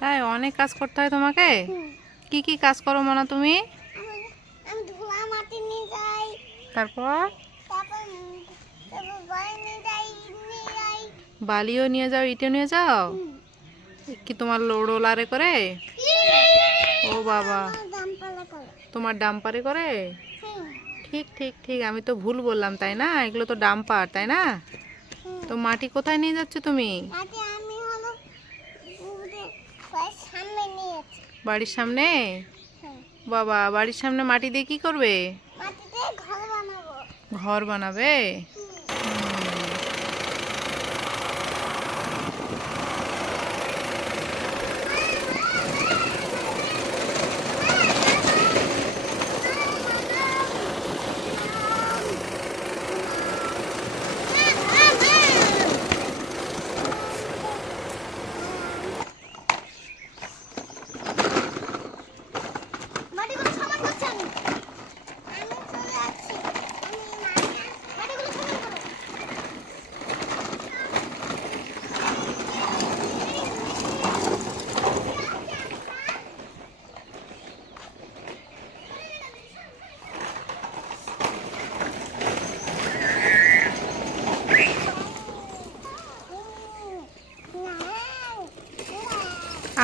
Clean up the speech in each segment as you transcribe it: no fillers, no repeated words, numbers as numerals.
তাই অনেক কাজ করতে হয় তোমাকে? কি কি কাজ করো মনা তুমি? আমি ধুলা মাটি নিয়ে যাই, তারপর তারপর তারপর বাড়ি নিয়ে যাই, ইট নিয়ে যাই। বালিও নিয়ে যাও, ইটও নিয়ে যাও? কি তোমার রোলারে করে? ও বাবা, আমার দাম পালা করে। তোমার ডাম্পারে করে? হুম, ঠিক ঠিক ঠিক, আমি তো ভুল বললাম তাই না? এগুলো তো ডাম্পার তাই না? হুম। তো মাটি কোথায় নিয়ে যাচ্ছ তুমি? আজকে আমি হলো উঠে বাড়ির সামনে নিয়েছি। বাড়ির সামনে? হ্যাঁ, বাবা, বাড়ির সামনে মাটি দিয়ে কি করবে? মাটিতে ঘর বানাবো। ঘর বানাবে? মাটিগুলো সমান করছি আমি। আমি চলে যাচ্ছি। আমি মাটিগুলো সমান করো।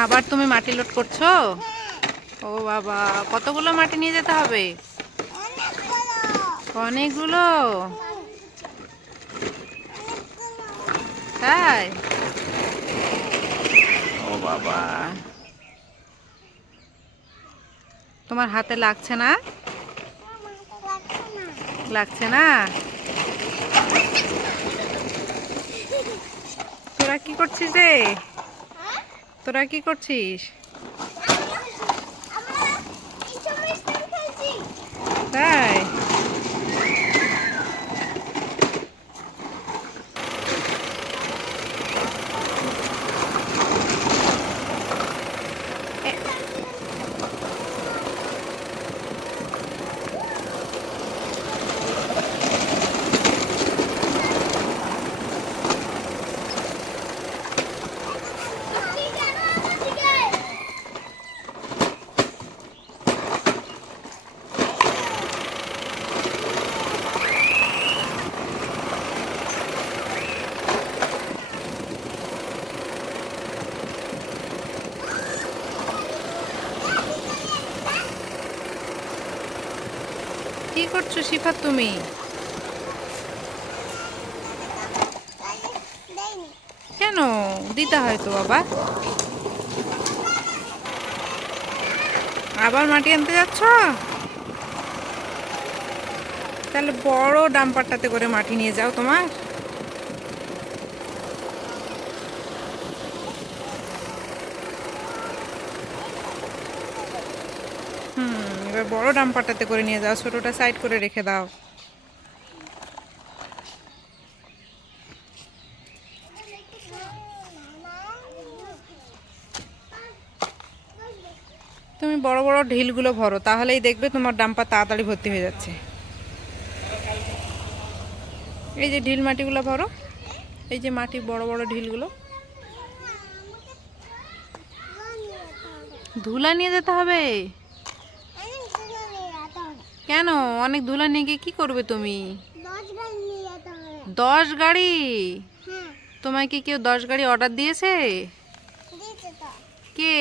আবার তুমি মাটি লোড করছো? ও বাবা, কতগুলো মাটি নিয়ে যেতে হবে? অনেকগুলো? তাই? ও বাবা, তোমার হাতে লাগছে না? লাগছে না? তোরা কি করছিস রে? তোরা কি করছিস? তাই? এ- কি করছো শিফাত তুমি? কেন? দিতে হয় তো বাবা। আবার মাটি আনতে যাচ্ছ? তাহলে বড় ডাম্পারটাতে করে মাটি নিয়ে যাও তোমার। এবার বড় ডাম্পারটাতে করে নিয়ে যাও, ছোটটা সাইড করে রেখে দাও। তুমি বড় বড় ঢিলগুলো ভরো, তাহলেই দেখবে তোমার ডাম্পার তাড়াতাড়ি ভর্তি হয়ে যাচ্ছে। এই যে ঢিল মাটিগুলো ভরো, এই যে মাটি বড় বড় ঢিলগুলো। ধুলা নিয়ে যেতে হবে? কেন? অনেক ধুলা নিয়ে গিয়ে কি করবে তুমি? 10 গাড়ি? তোমায় কি কেউ 10 গাড়ি অর্ডার দিয়েছে? কে?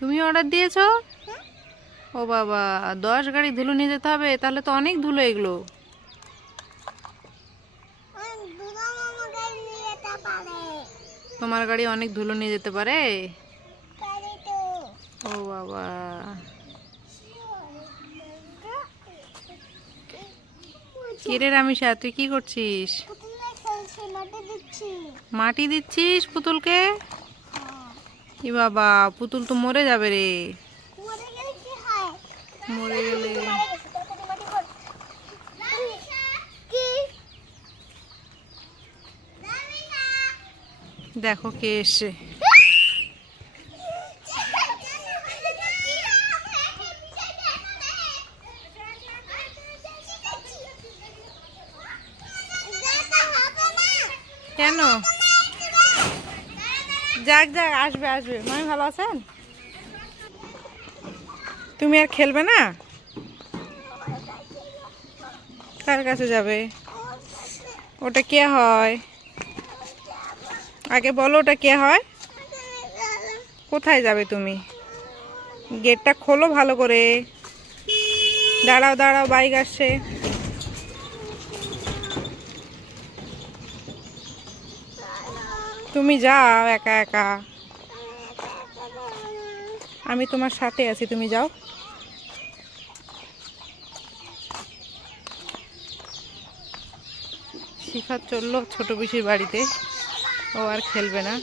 তুমি অর্ডার দিয়েছো? ও বাবা, 10 গাড়ি ধুলো নিয়ে যেতে হবে, তাহলে তো অনেক ধুলো এগুলো। তোমার গাড়ি অনেক ধুলো নিয়ে যেতে পারে? ও বাবা, কিরে রামিসা, তুই কি করছিস? মাটি দিচ্ছিস পুতুলকে? ই বাবা, পুতুল তো মরে যাবে রে। মরে গেলে দেখো কে এসে। কেন? যাক যাক, আসবে আসবে। মামি ভালো আছেন? তুমি আর খেলবে না? কার কাছে যাবে? ওটা কে হয়? আগে বলো ওটা কে হয়? কোথায় যাবে তুমি? গেটটা খোলো ভালো করে। দাঁড়াও দাঁড়াও, বাইক আসছে। তুমি যাও একা একা, আমি তোমার সাথে আছি, তুমি যাও। শিফাত চললো ছোট পিসির বাড়িতে, ও আর খেলবে না।